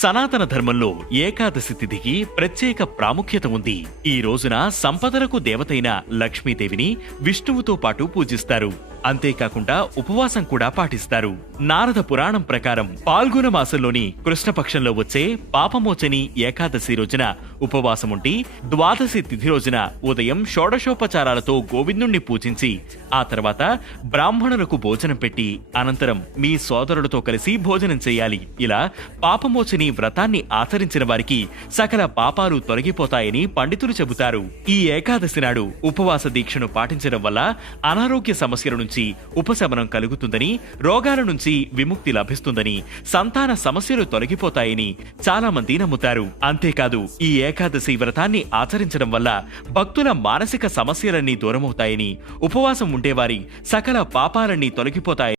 సనాతన ధర్మంలో ఏకాదశి తిథికి ప్రత్యేక ప్రాముఖ్యత ఉంది. ఈ రోజున సంపదలకు దేవతైన లక్ష్మీదేవిని విష్ణువుతో పాటు పూజిస్తారు. అంతేకాకుండా ఉపవాసం కూడా పాటిస్తారు. నారద పురాణం ప్రకారం పాల్గొన మాసంలోని కృష్ణపక్షంలో వచ్చే పాపమోచని ఏకాదశి రోజున ఉపవాసం ఉండి ద్వాదశి తిథి రోజున ఉదయం షోడశోపచారాలతో గోవిందుణ్ణి పూజించి ఆ తర్వాత బ్రాహ్మణులకు భోజనం పెట్టి అనంతరం మీ సోదరులతో కలిసి భోజనం చేయాలి. ఇలా పాపమోచని వ్రతాన్ని ఆచరించిన వారికి సకల పాపాలు తొలగిపోతాయని పండితులు చెబుతారు. ఈ ఏకాదశి నాడు ఉపవాస దీక్షను పాటించడం వల్ల అనారోగ్య సమస్యల నుంచి ఉపశమనం కలుగుతుందని, రోగాల నుంచి విముక్తి లభిస్తుందని, సంతాన సమస్యలు తొలగిపోతాయని చాలా మంది నమ్ముతారు. అంతేకాదు ఈ ఏకాదశి వ్రతాన్ని ఆచరించడం వల్ల భక్తుల మానసిక సమస్యలన్నీ దూరమవుతాయని, ఉపవాసం ఉండేవారి సకల పాపాలన్నీ తొలగిపోతాయని